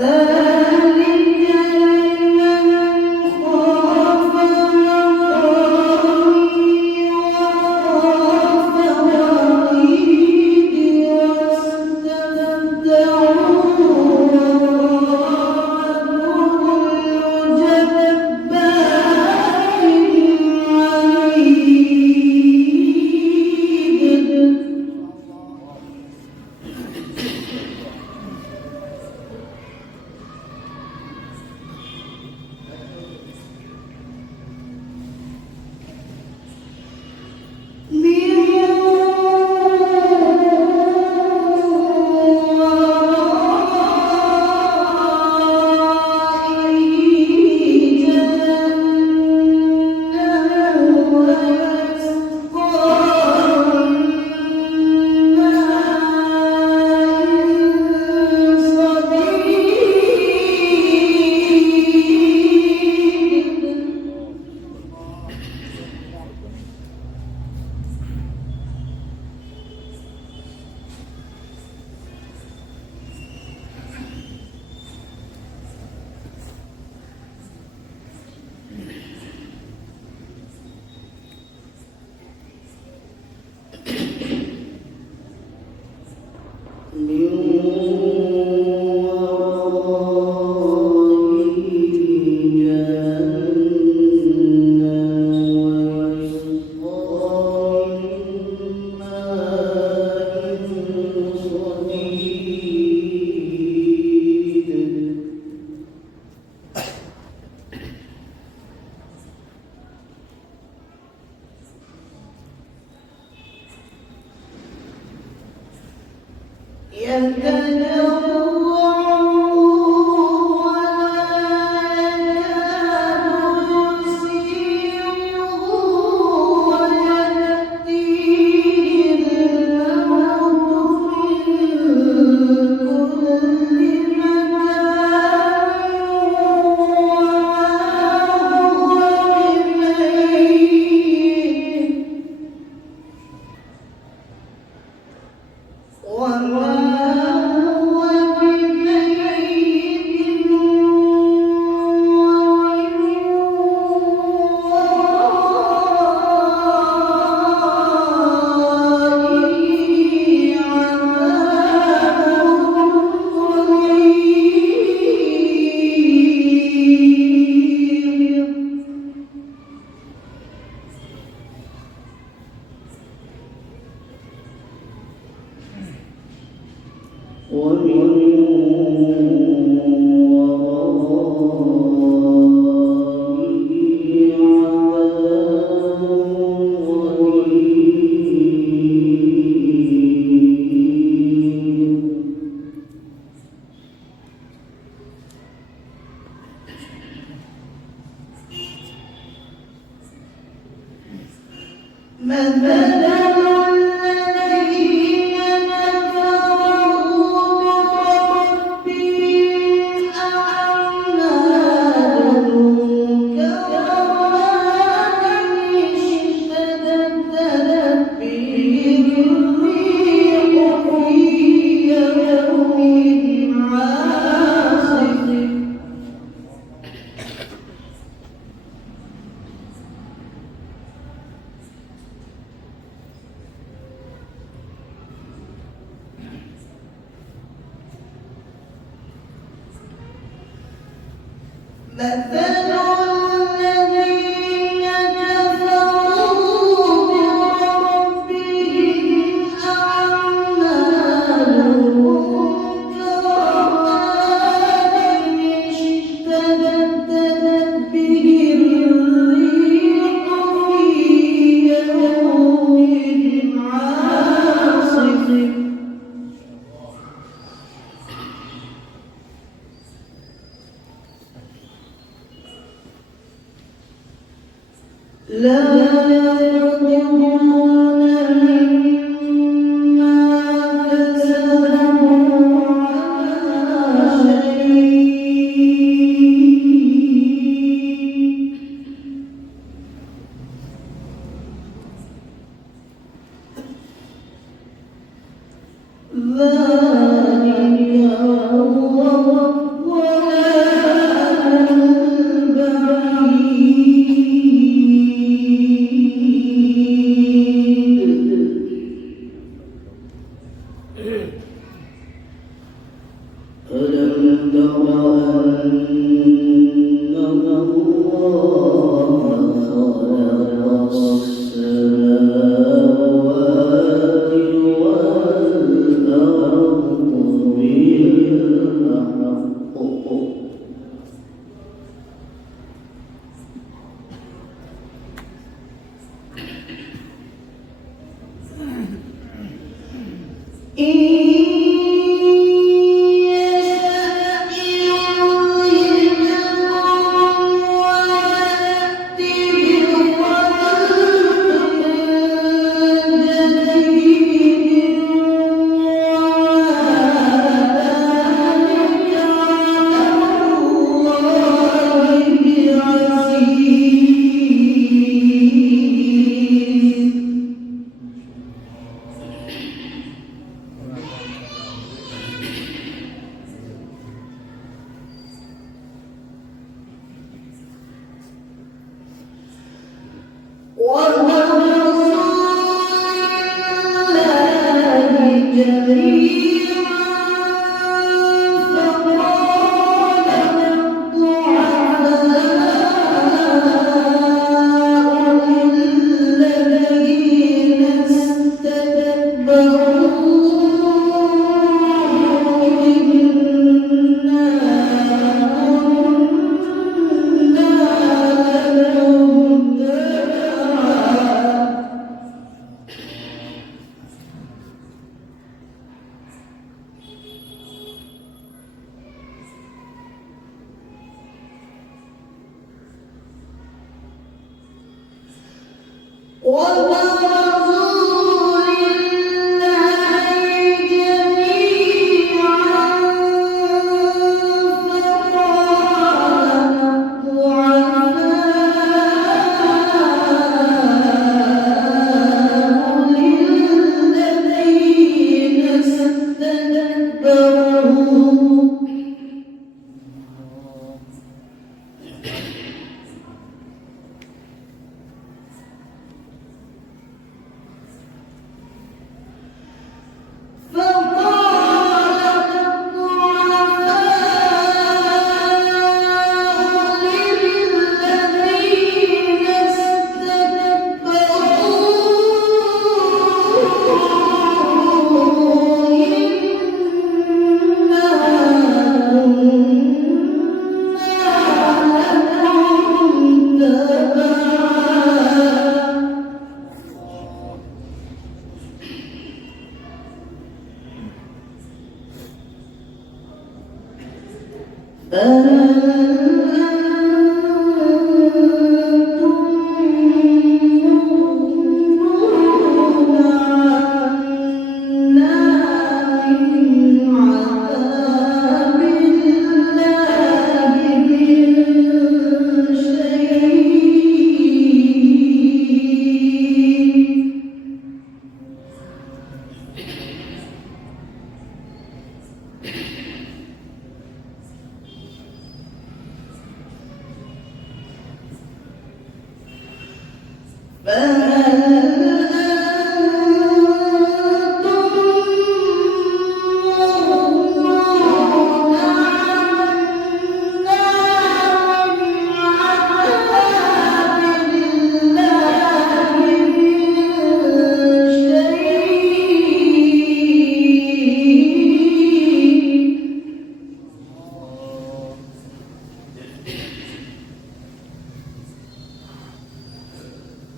ذلك هو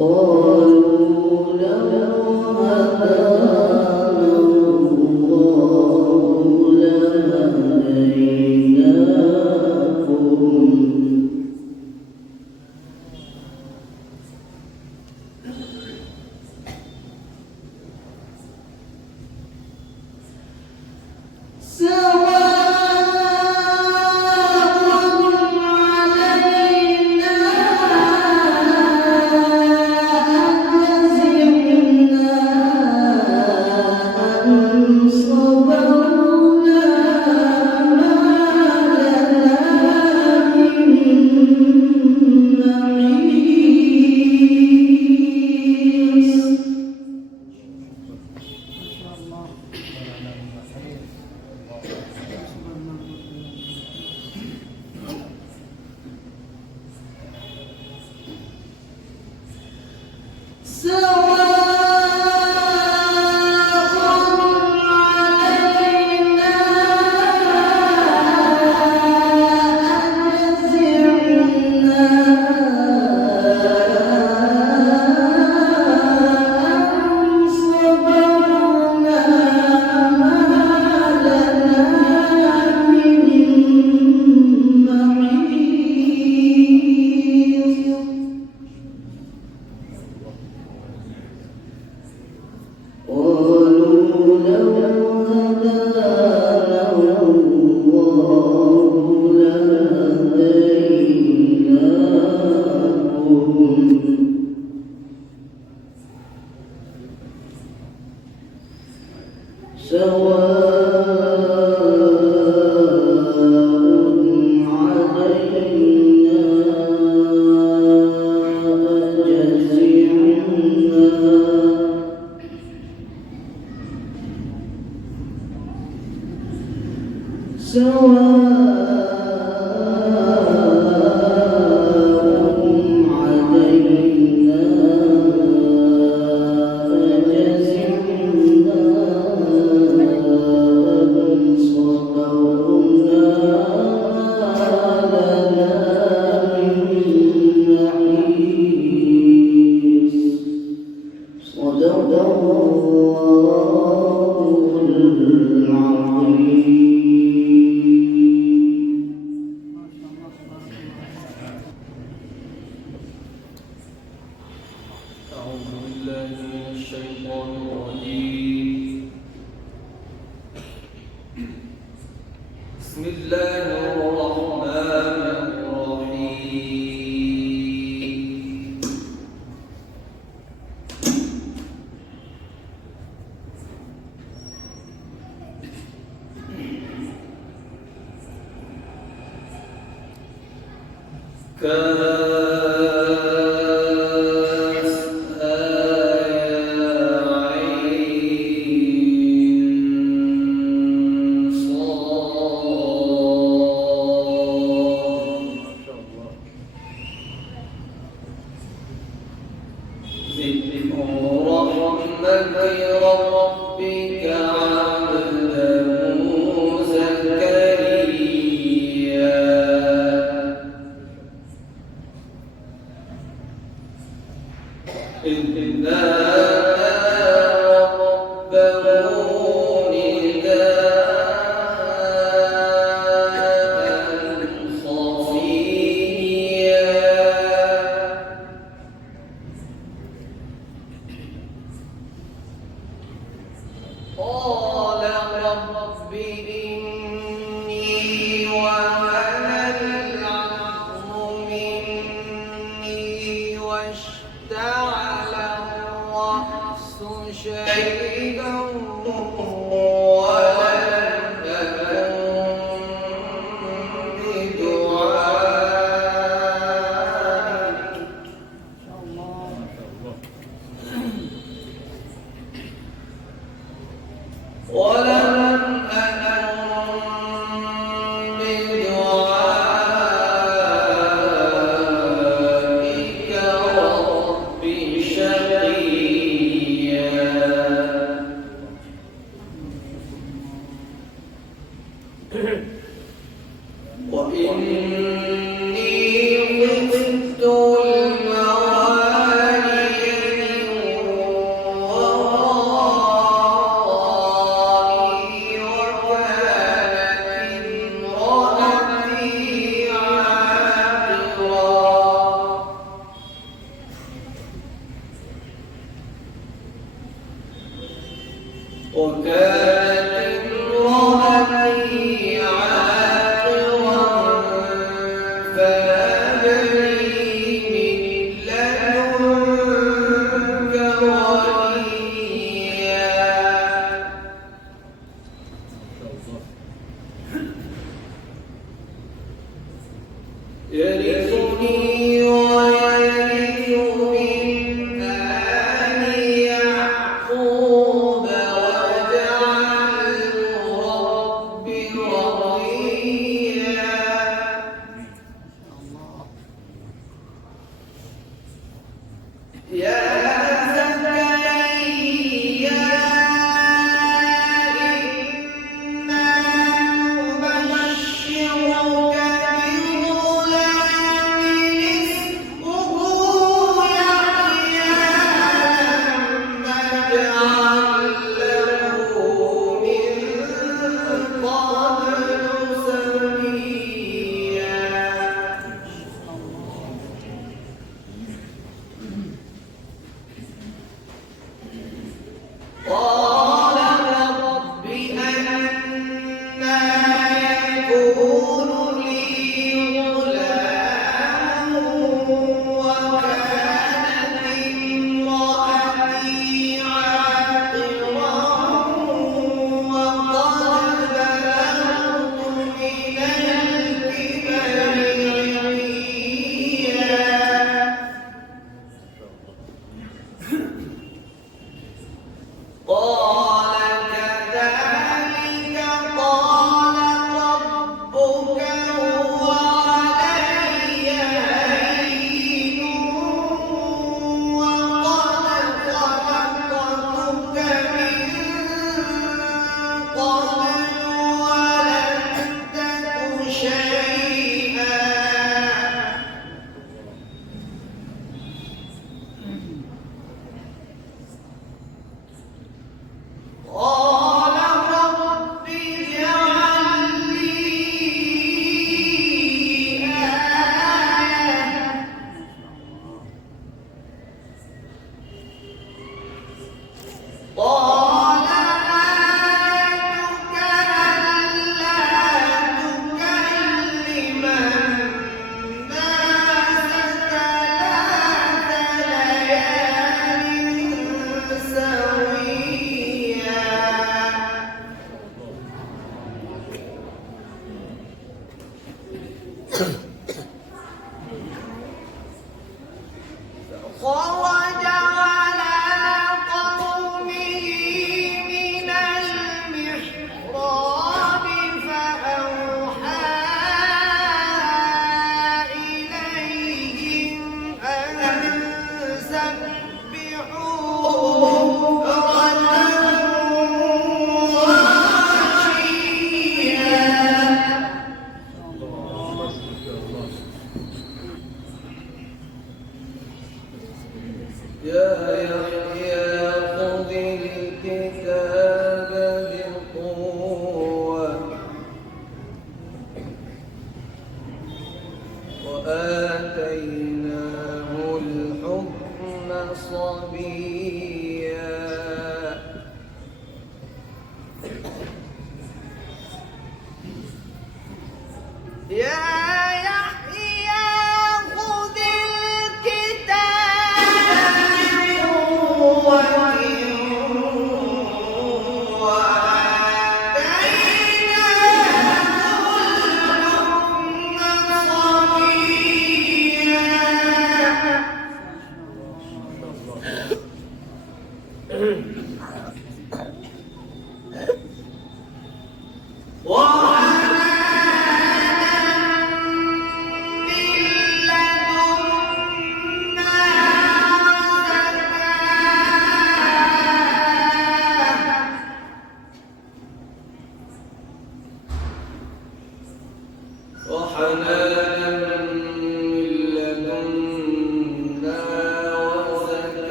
Oh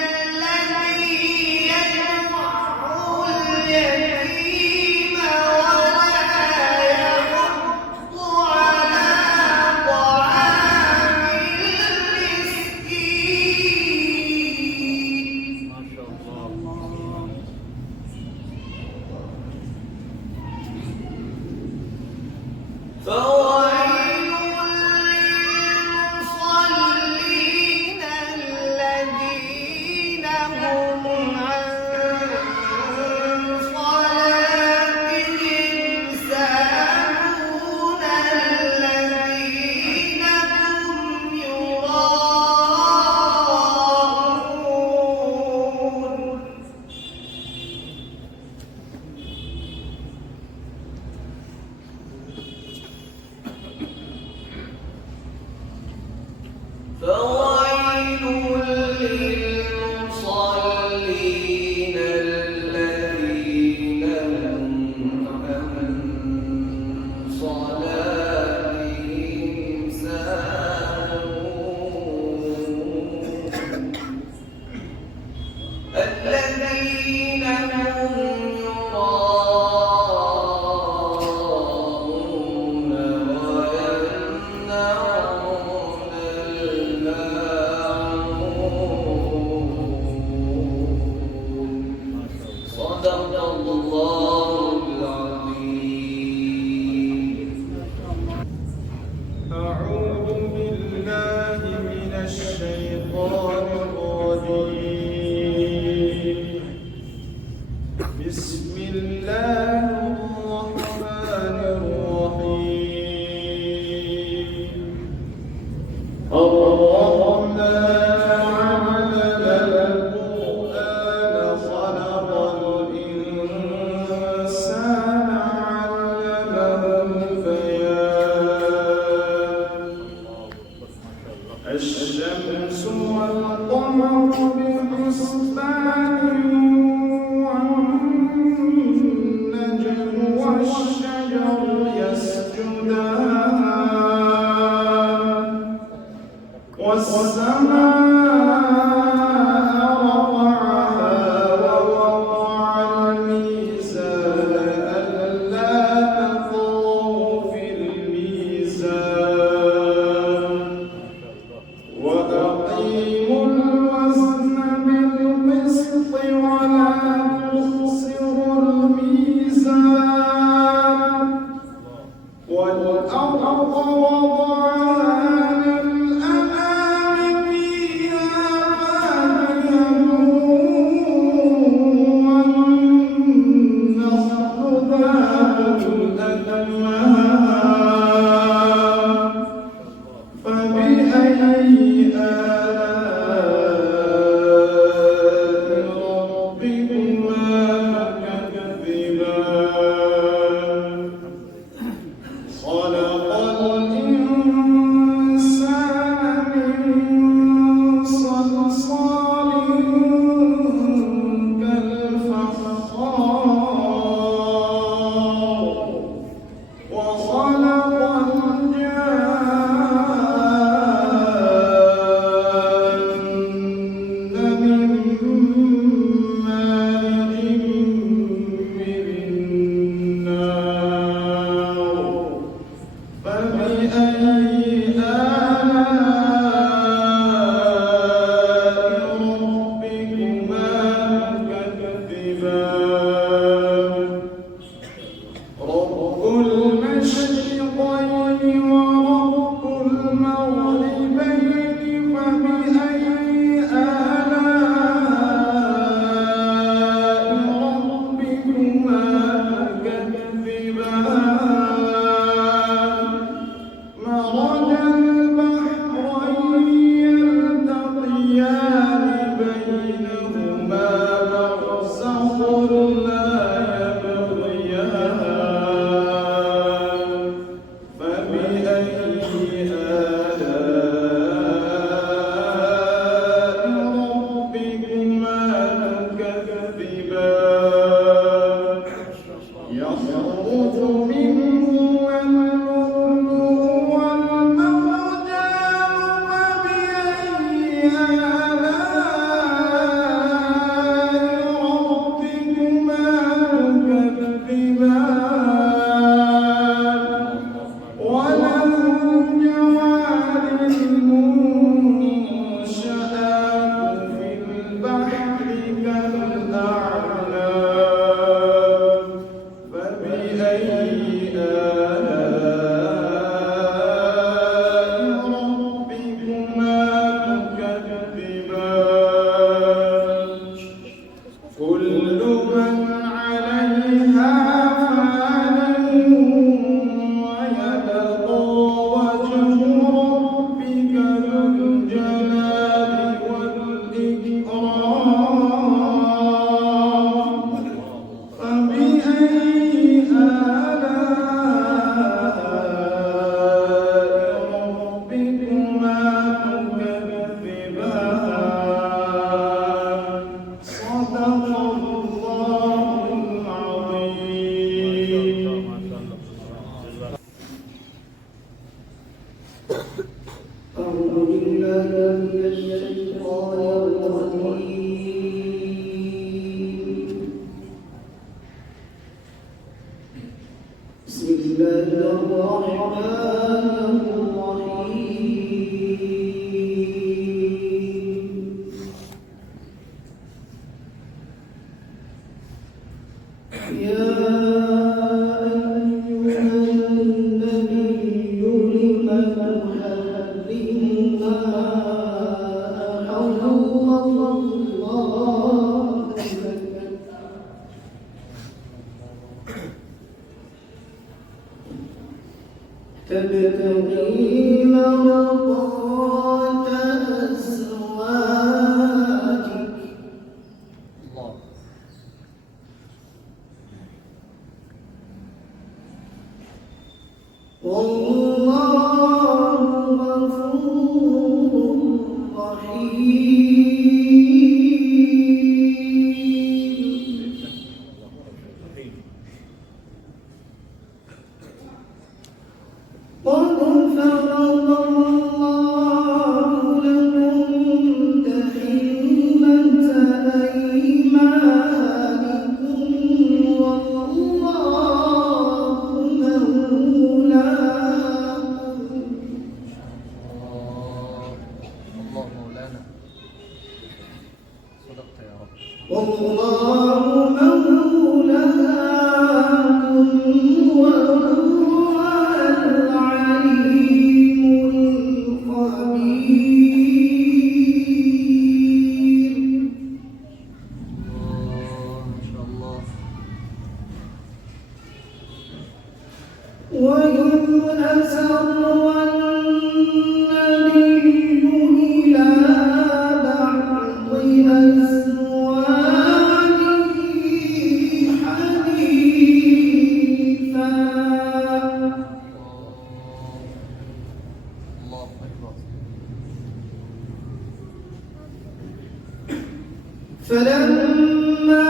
الذي يدعو اليتيم والله مولاكم وهو العليم الخبير. ما شاء الله. وإذ أسر النبي إلى بعض أزواجه حديثا الله أكبر. فلما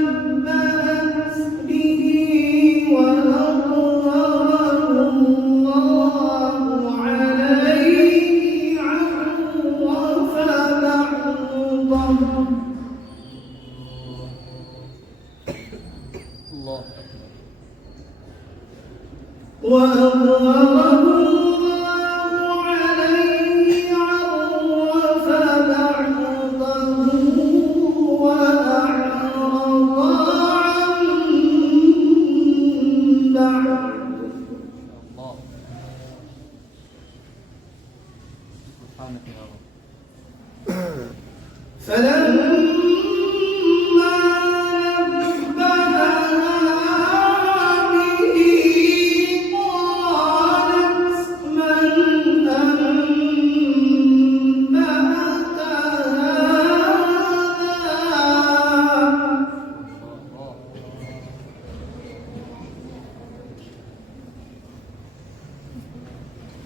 نبأت به وأظهره الله عليه عرف بعضه الله وأظهره الله عليه عرف بعضه وأعرض عن بعض. الله. سبحانك يا رب. فلما نبأها به قالت من أنبأك هذا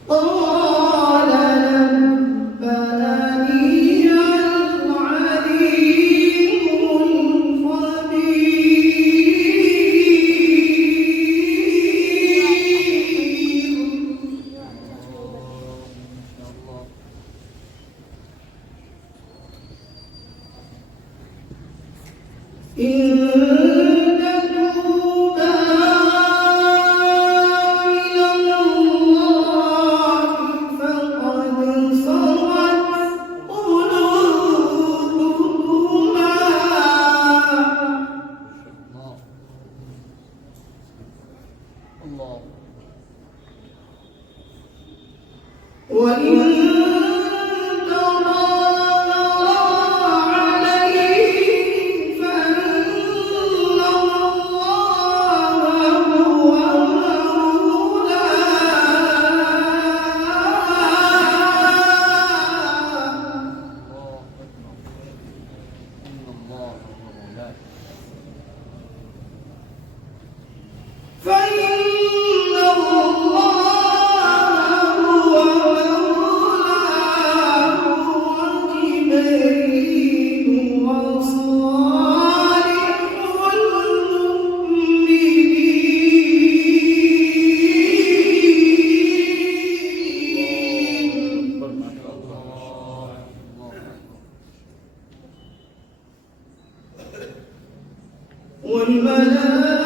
قال نبأني العليم الخبير. إن تتوبا إلى الله فقد صغت قلوبكما الله. وإن تظاهرا عليه فإن الله هو مولاه وجبريل وصالح المؤمنين والملائكة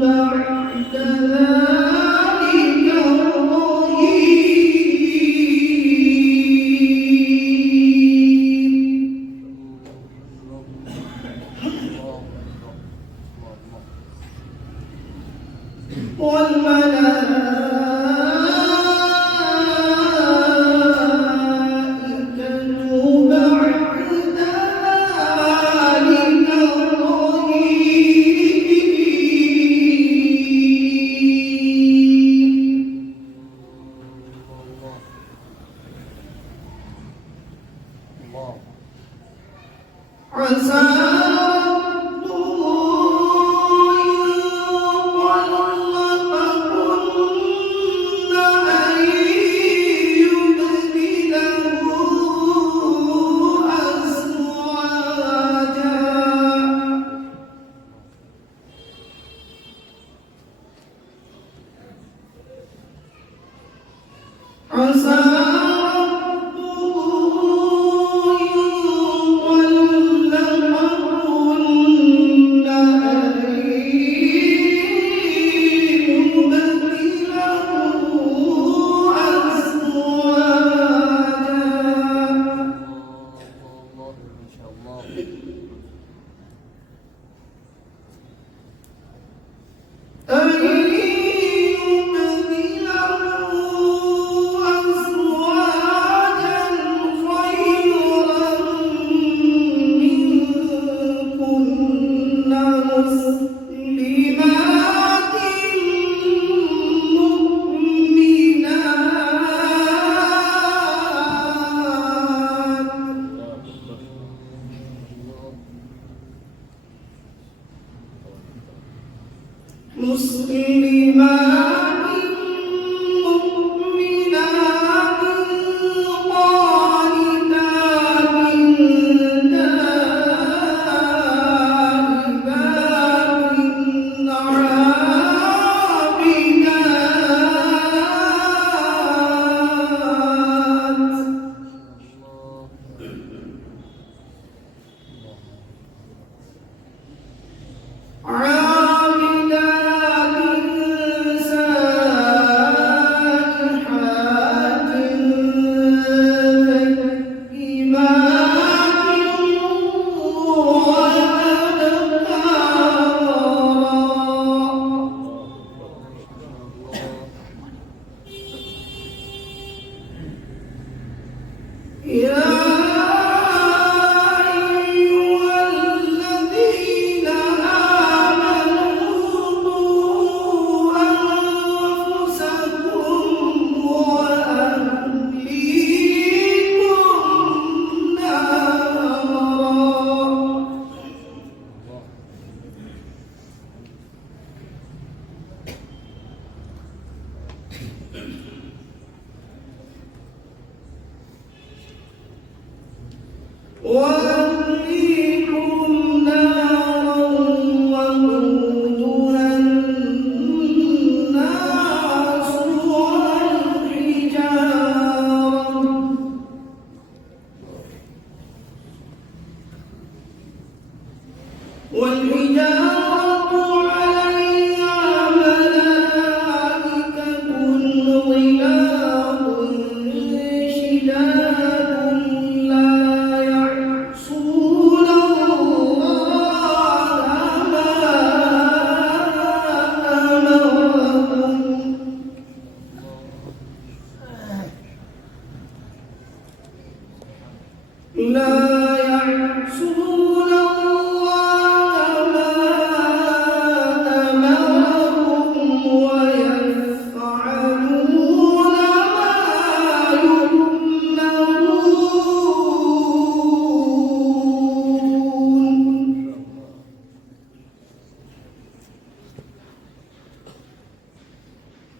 بعد ذلك عسى ربه إن طلقكن أن يبدله أزواجا عسى ربه إن طلقكن مسلمات مؤمنات قانتات تائبات وأهليكم نارا وقودها الناس والحجارة عليها ملائكة غلاظ شداد لا يعصون الله ما أمرهم لا يعصون الله ما أمرهم ويفعلون ما يؤمرون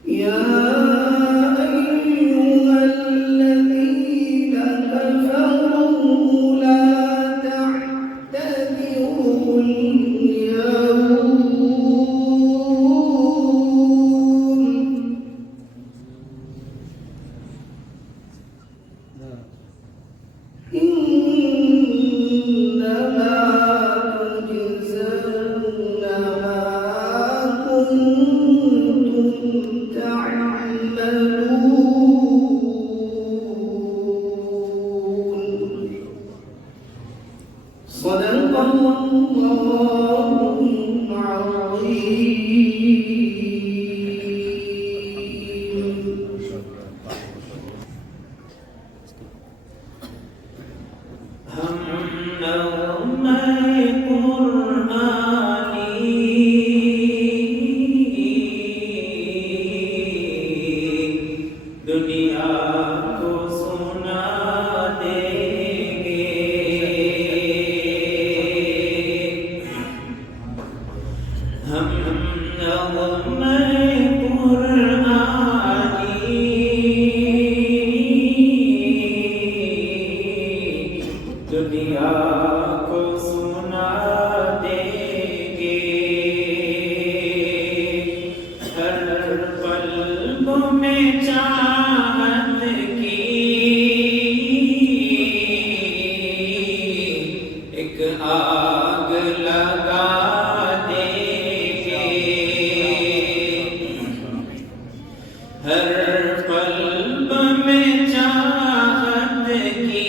يا أيها الذين كفروا لا تعتذروا اليوم إنما تجزون ما كنتم تعملون صدق الله العظيم हम नग़मे कुरानी दुनिया को सुना देंगे हम नग़मे दुनिया को सुना देंगे हर पल में चाहत की एक आग लगा देंगे हर पल में चाहत की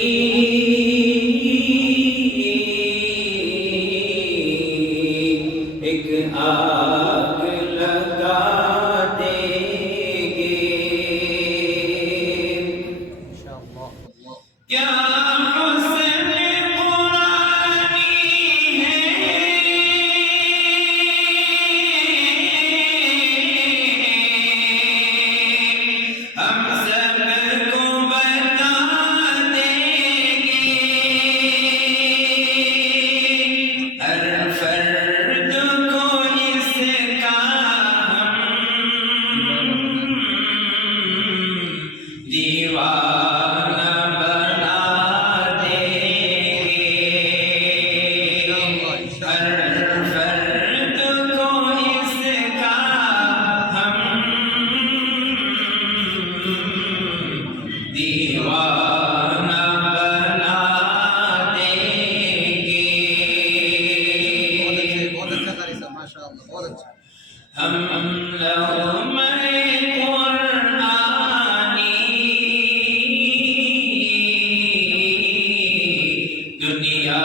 एक आग लगा देंगे इंशाअल्लाह क्या हुस्न कुरानी دنیا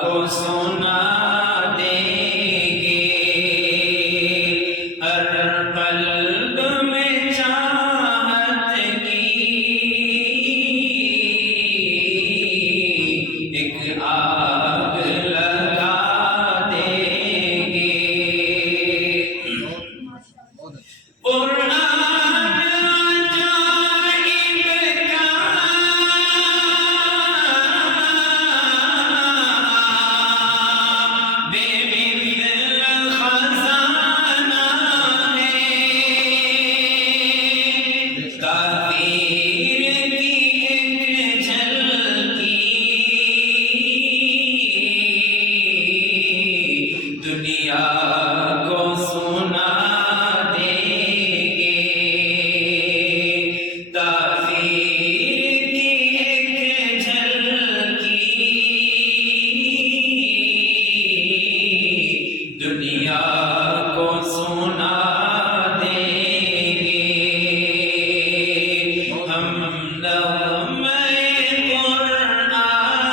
کو سنا دیں گے ہر قلب میں چاہت کی ایک آگ لگا دیں گے قرآن عجائب کا بے مثل خزانہ ہے تاثیر کی ایک جھلکی دنیا کو سنا دیں گے تاثیر کی ایک جھلکی دنیا کو سنا دیں گے ہم نغمے قرآنی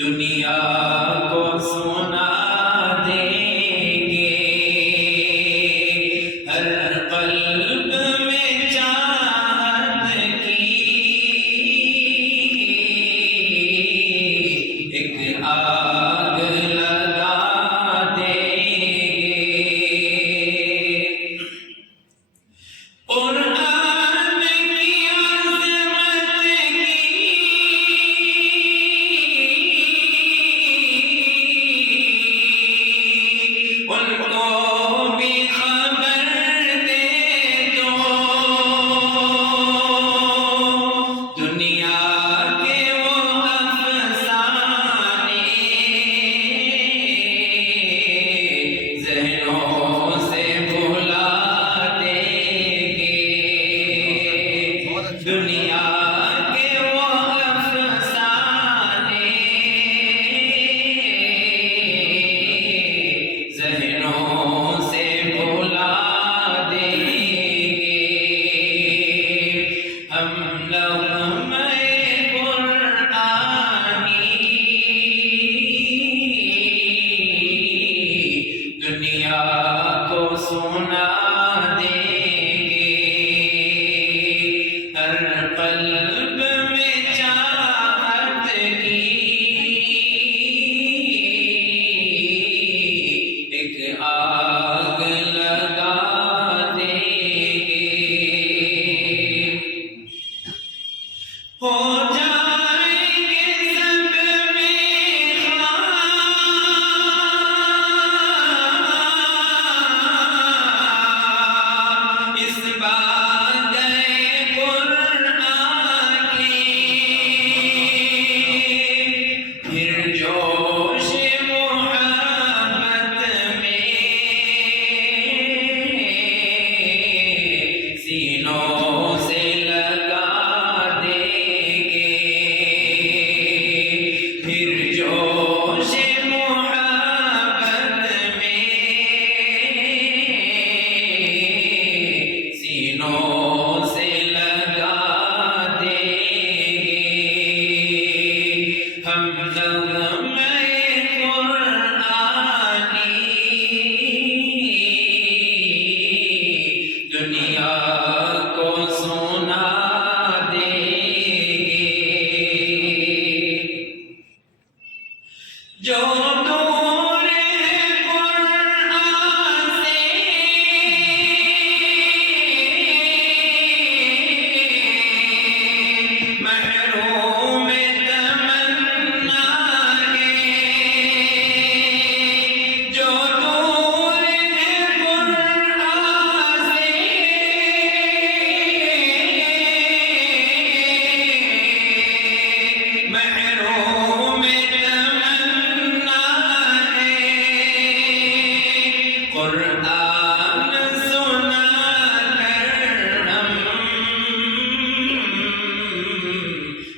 دنیا کو سنا دیں گے ہر قلب میں چاہت کی ایک آگ لگا دیں گے قرآن کی عظمت ان کو بھی خبر دے دو دنیا کے وہ افسانے ذہنوں سے بھلا دیں گے دنیا کے وہ افسانے ذہنوں سے بھلا دیں گے ہم نغمے قرآنی دنیا کو سنا دیں گے ہر قلب میں چاہت کی ایک آگ لگا دیں گے ہو جائیں گے سب میں خاک اس بات قرآن کی پھر جوش محبت میں سینوں سے لگا دیں گے پھر جوش محبت میں سینوں سے لگا دیں گے ہم نغمے قرآنی دنیا کو سنا دیں گے جو دور ہے قرآن سے محروم تمنا ہے جو دور ہے قرآن سے محروم تمنا ہے قرآن سنا کر ہم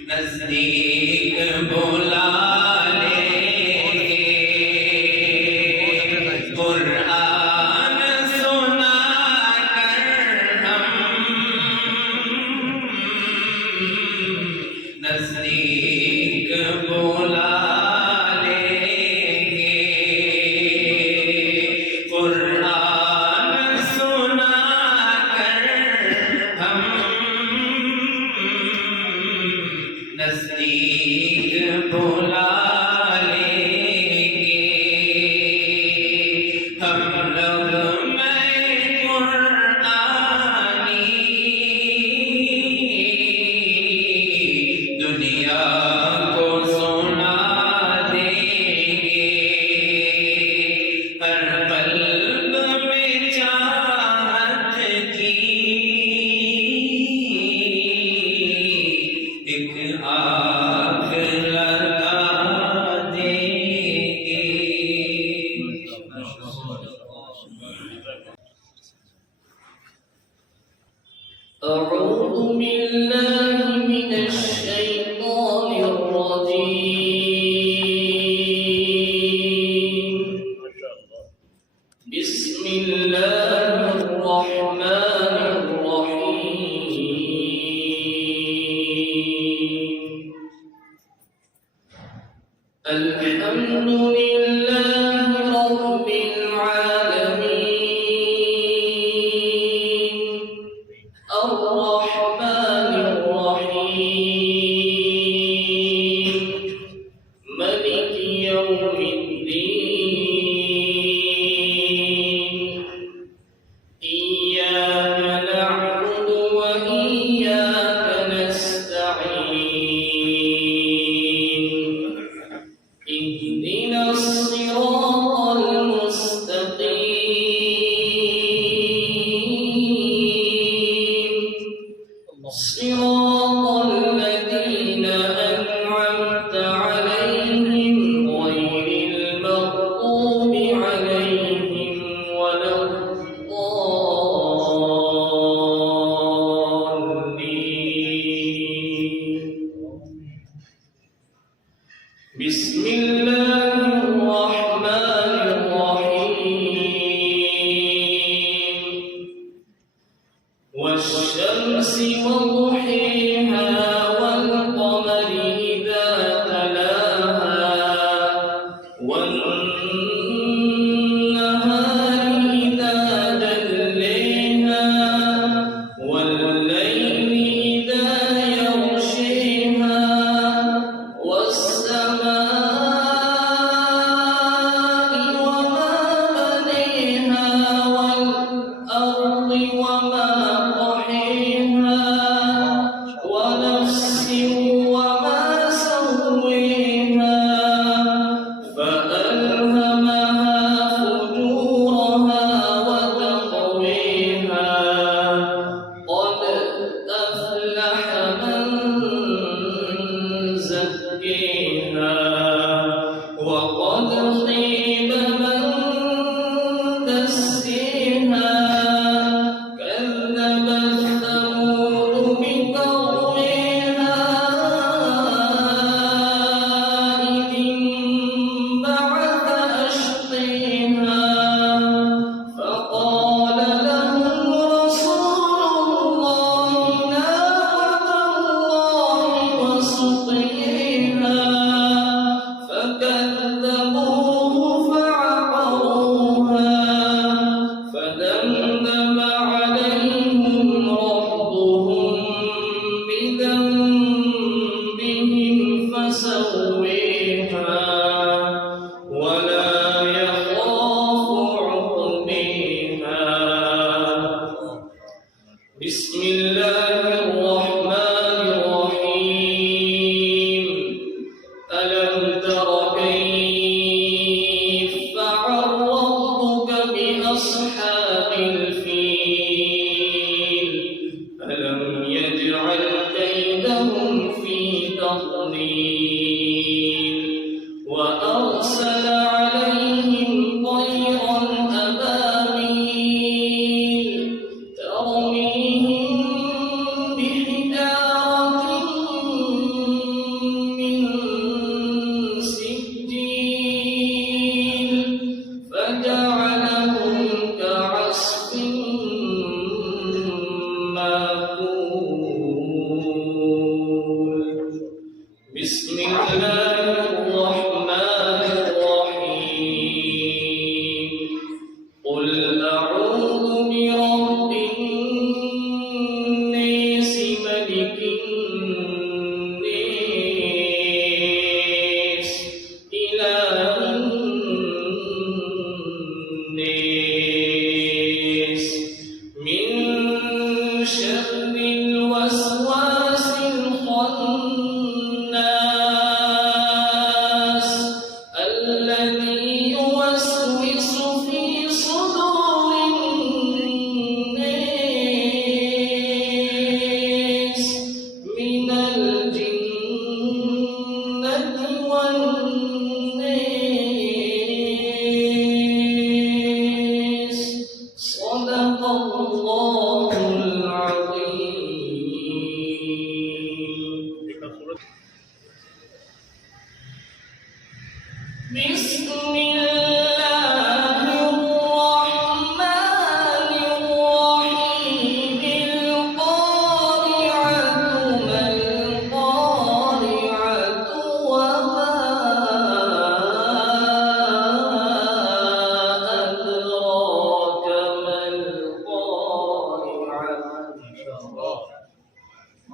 نزدیک بلا لیں گے قرآن سنا کر ہم नजदीक बुला लेंगे कुरान सुना कर हम नजदीक बुला लेंगे हम लोग में कुरानी दुनिया को सुना देंगे हर कल्ब में चाहत की एक आग लगा देंगे। أعوذ بالله من الشيطان الرجيم بسم الله الرحمن الرحيم الحمد لله رب العالمين الرحمن الرحيم ملك يوم الدين إياك نعبد وإياك نستعين اهدنا الصراط المستقيم صراط الذين أنعمت عليهم غير المغضوب عليهم ولا الضالين بسم الله الرحمن الرحيم والشمس وضحيها والقمر إذا تلاها والنهار إذا جليها والليل إذا يغشيها والسماء وما بنيها والأرض وما طحيها ونفس وما سويها فألهمها فجورها وتقويها قد أفلح من زكيها وقد خيب من دسيها كذب ثمود بطغواها إذ انبعث أشقيها فقال لهم رسول الله ناقة الله وسقيها فكذبوه فعقروها فدمدم عليهم ربهم بذنبهم فسويها ولا يخاف عقبيها بسم الله الرحمن الرحيم ألم تر كيف فعل ربك بأصحاب الفيل ألم يجعل كيدهم في تضليل وأرسل عليهم طيرا أبابيل ترميهم بحجارة من سجيل فجعلهم كعصف مأكول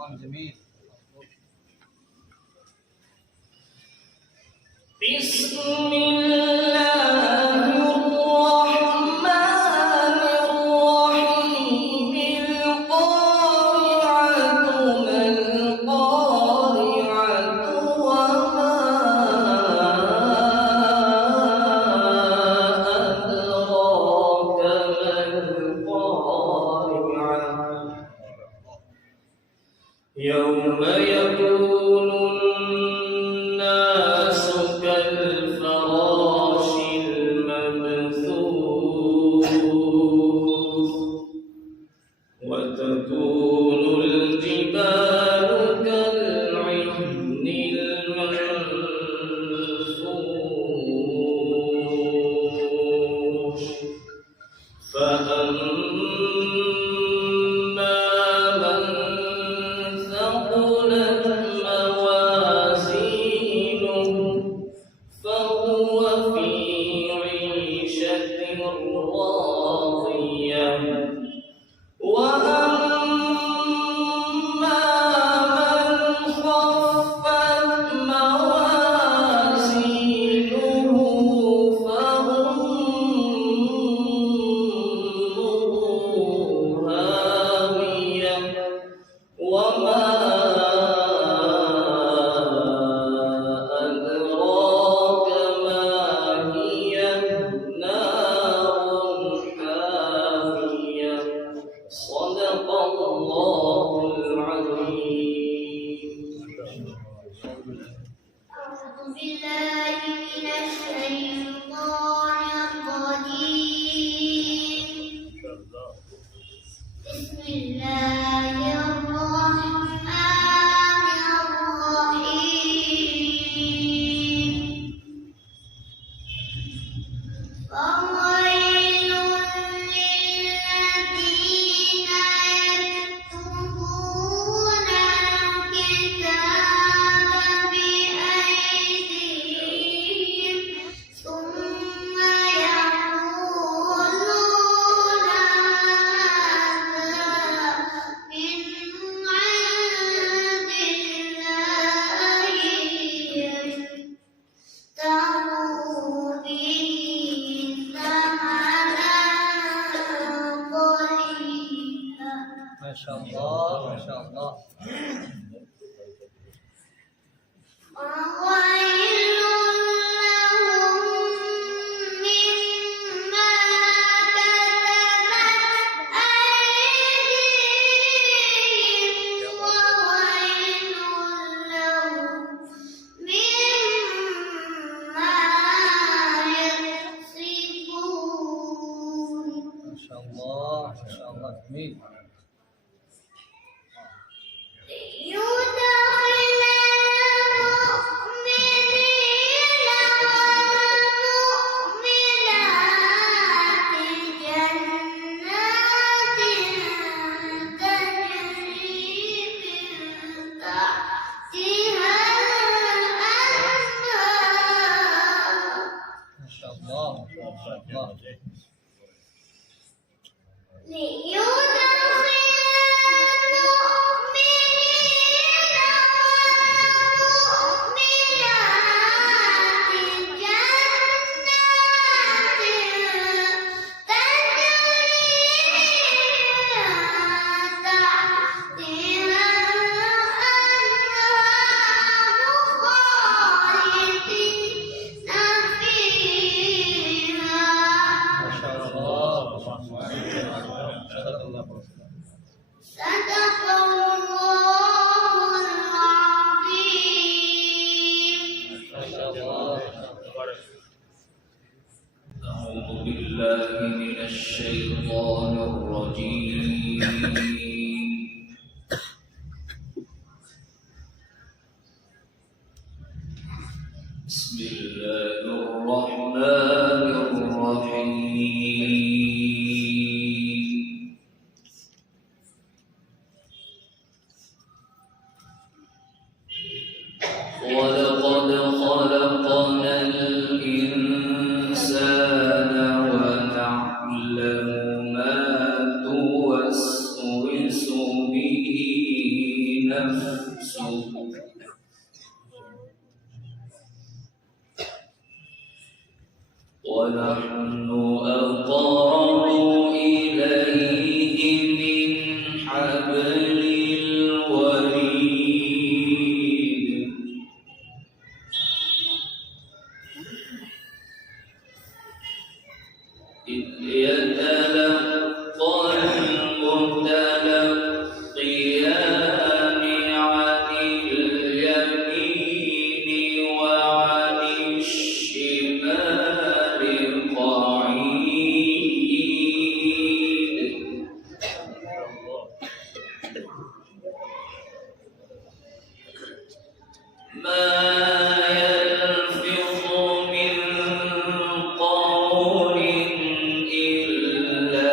نعم جميل. بسم الله الرحمن الرحيم القارعة ما القارعة وما أدراك ما القارعة يوم يكون الناس كالفراش المبثوث وتكون الجبال كالعهن المنفوش فأما من ثقلت موازينه فهو في عيشة راضية وأما من خفت موازينه فأمه هاوية وما أدراك ما هي نار حامية صدق الله العظيم أعوذ بالله من الشيطان الرجيم بسم الله الرحمن الرحيم فويل للذين يكتبون الكتاب بأيديهم ثم يقولون هذا من عند الله اشتروا به ثمنا قليلا ما شاء الله ما شاء الله. وويل لهم مما كتبت أيديهم وويل لهم مما يكسبون ما شاء الله ما شاء الله جميل. ليدخل المؤمنين والمؤمنات جنات تجري من تحتها الأنهار ما شاء الله ما شاء الله. ليدخل المؤمنين والمؤمنات جنات تجري من تحتها الأنهار خالدين فيها ما شاء الله ما شاء الله. صدق الله. صدق الله العظيم. ما شاء الله. أعوذ بالله من الشيطان الرجيم بسم الله الرحمن الرحيم ولقد خلقنا الإنسان ونعلم ما توسوس به نفسه ونحن أقرب إليه من حبل الوريد إذ يتلقى المتلقيان عن اليمين وعن الشمال قعيد ما يلفظ من قول إلا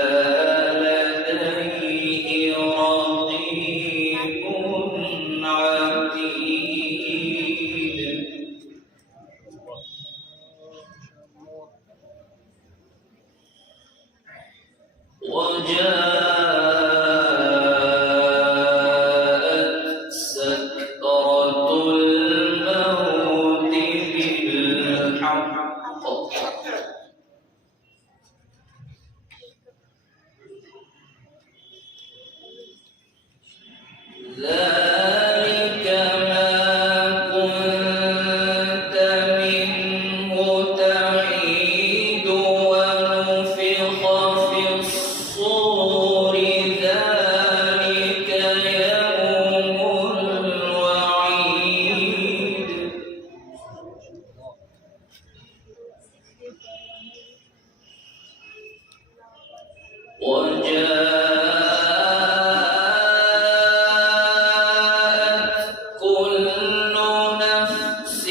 لديه رقيب عتيد وجاءت سكرة الموت بالحق ذلك ما كنت منه تحيد ونفخ في الصور ذلك يوم الوعيد وجاءت كل نفس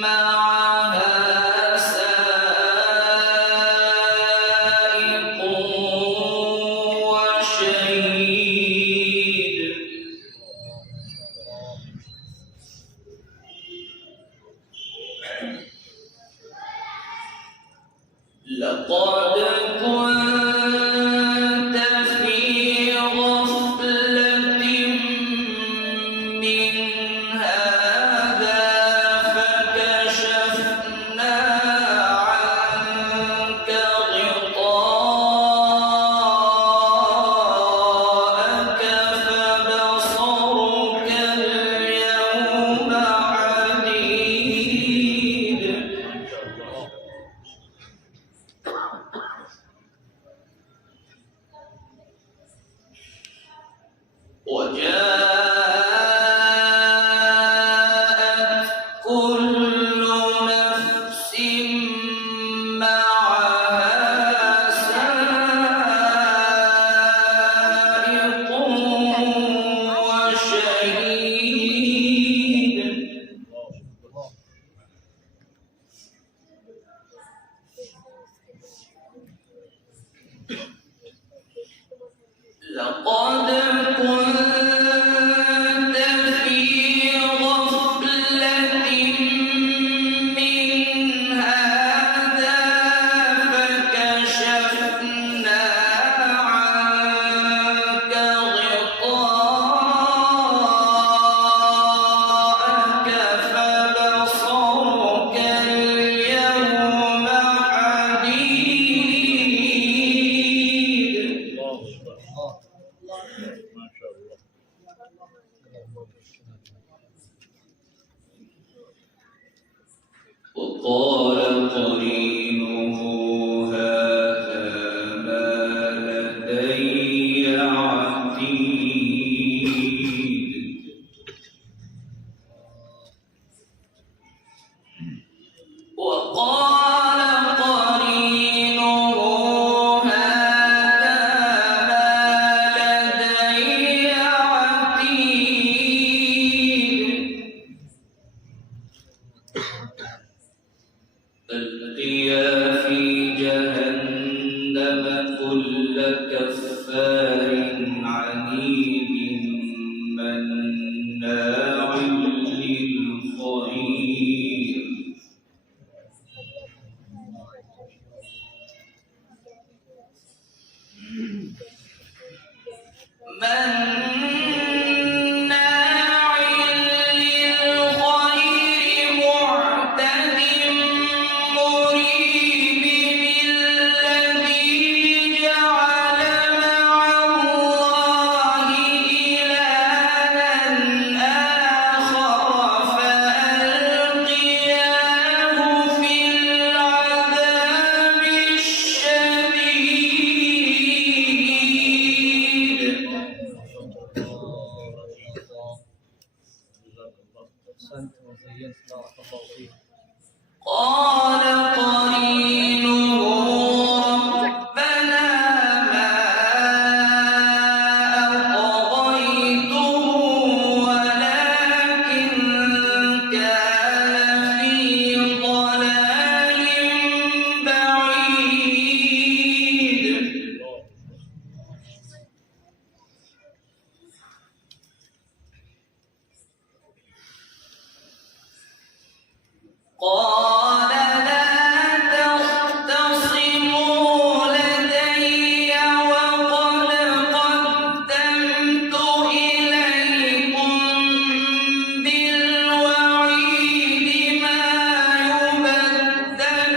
معها سائق وشهيد لقد كنت في غفلة من هذا فكشفنا عنك غطاءك فبصرك اليوم حديد وجاءت كل نفس معها سائق وشهيد لقد كنت في غفلة من هذا فكشفنا عنك غطاءك فبصرك اليوم حديد ما شاء الله. وقال قرينه هذا ما لدي عتيد وقال قرينه هذا ما لدي عتيد ألقيا في جهنم كل كفار عنيد مناع للخير مناع أحسنت وزينت بارك الله فيك. قال قرينه ربنا ما أطغيته ولكن كان في ضلال بعيد. قال لا تختصموا لدي وقد قدمت إليكم بالوعيد ما يبدل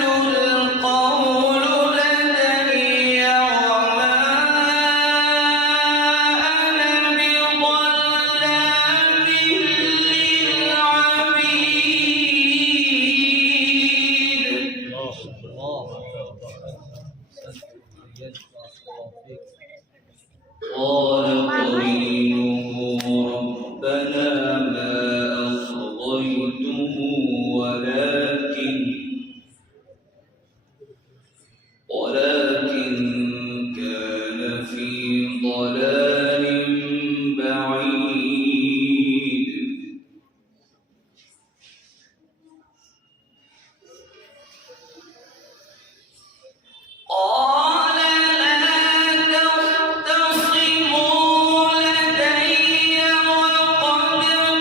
القول لدي وما أنا بظلام للعبيد. الله أحسنت وزينت بارك الله فيك. قال قرينه ربنا ما أطغيته ولكن كان في ضلال بعيد. قال لا تختصموا لدي وقد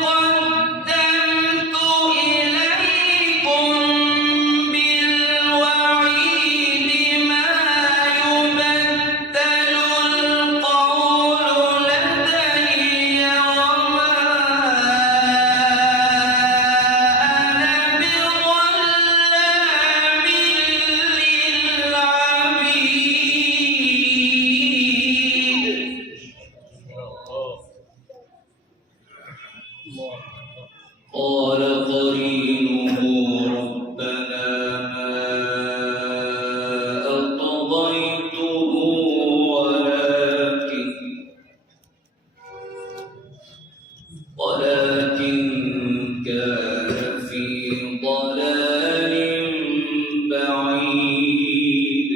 قدمت إليكم بالوعيد ما يبدل القول لدي وما أنا بظلام للعبيد. الله قال قرينه ربنا ما أطغيته ولكن كان في ضلال بعيد.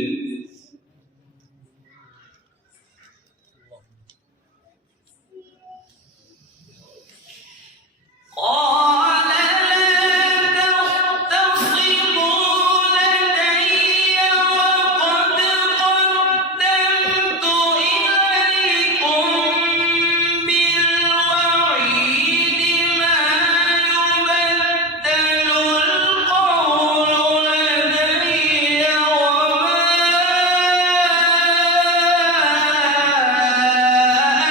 قال لا تختصموا لدي وقد قدمت إليكم بالوعيد ما يبدل القول لدي وما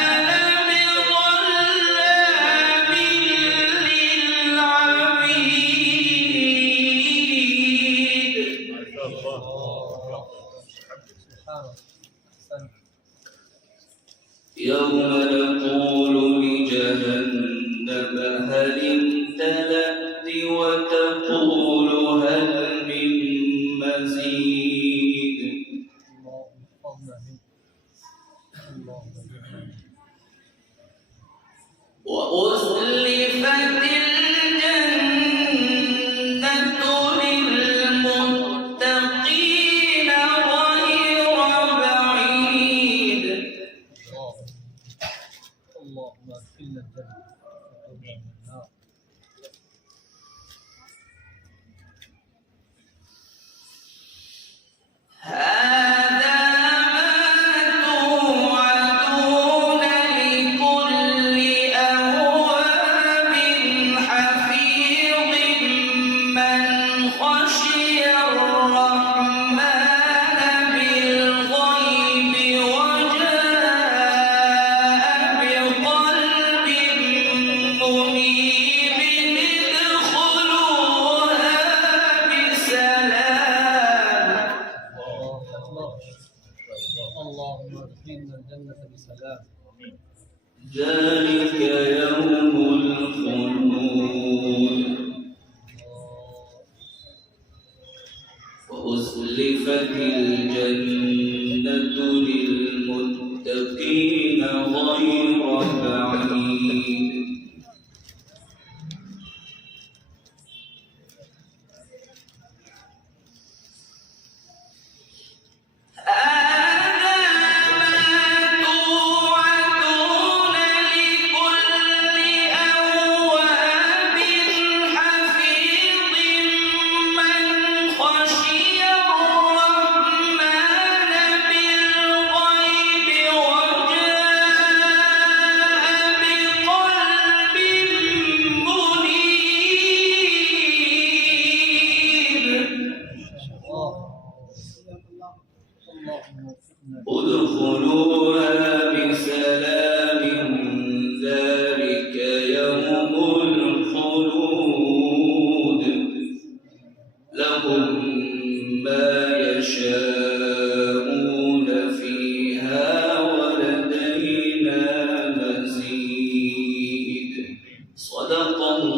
أنا بظلام للعبيد. سبحانه. أحسنت. يوم نقول لجهنم هل امتلأت وتقول هل من مزيد. اللهم احفظنا منك. اللهم اجعلنا منك. وأزلفت الجنة للمتقين غير بعيد. اللهم ادخلنا الجنة وقنا من النار. هذا ما توعدون لكل أواب حفيظ من خشي الرحمن بالغيب وجاء بقلب منيب ادخلوها بسلام. اللهم ادخلنا الجنة بسلام. ذلك يوم الخلود. وأزلفت الجنة للمتقين غير بعيد. صدق الله